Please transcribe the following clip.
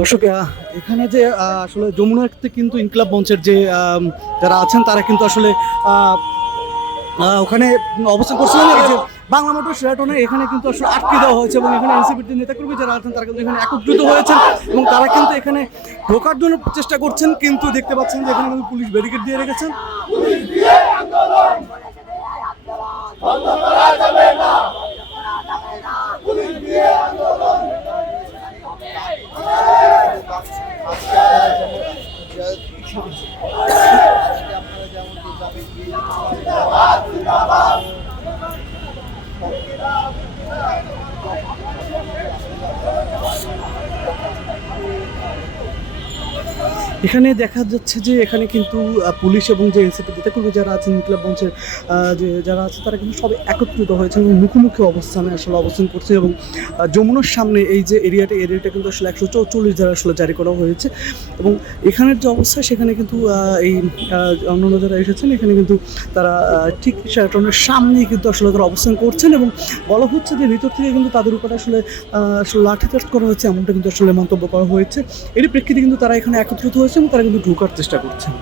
দর্শক, এখানে যে আসলে যমুনাতে কিন্তু ইনকিলাব মঞ্চের যে যারা আছেন তারা কিন্তু আসলে ওখানে অবস্থান করছিলেন। এই যে বাংলা মোটর শেরাটনে এখানে কিন্তু আসলে আটকে দেওয়া হয়েছে এবং এখানে এনসিপির যে নেতাকর্মী যারা আছেন তারা কিন্তু এখানে একত্রিত হয়েছেন এবং তারা কিন্তু এখানে ঢোকার জন্য চেষ্টা করছেন, কিন্তু দেখতে পাচ্ছেন যে এখানে কিন্তু পুলিশ ব্যারিকেড দিয়ে রেখেছেন। এখানে দেখা যাচ্ছে যে এখানে কিন্তু পুলিশ এবং যে এনসিপি নেতাকর্মী যারা আছেন ইনকিলাব মঞ্চের যে যারা আছে তারা কিন্তু সবাই একত্রিত হয়েছে এবং মুখোমুখি অবস্থানে আসলে অবস্থান করছে এবং যমুনার সামনে এই যে এরিয়াটা কিন্তু আসলে 144 ধারা আসলে জারি করা হয়েছে এবং এখানের যে অবস্থা সেখানে কিন্তু এই অন্যান্য যারা এসেছেন এখানে কিন্তু তারা ঠিক শেরাটনের সামনেই কিন্তু আসলে তারা অবস্থান করছেন এবং বলা হচ্ছে যে ভিতর থেকে কিন্তু তাদের উপরে আসলে লাঠিচার্জ করা হয়েছে, এমনটা কিন্তু আসলে মন্তব্য করা হয়েছে। এর প্রেক্ষিতে কিন্তু তারা এখানে একত্রিত হয়েছে এবং তারা কিন্তু ঢোকার চেষ্টা করছেন।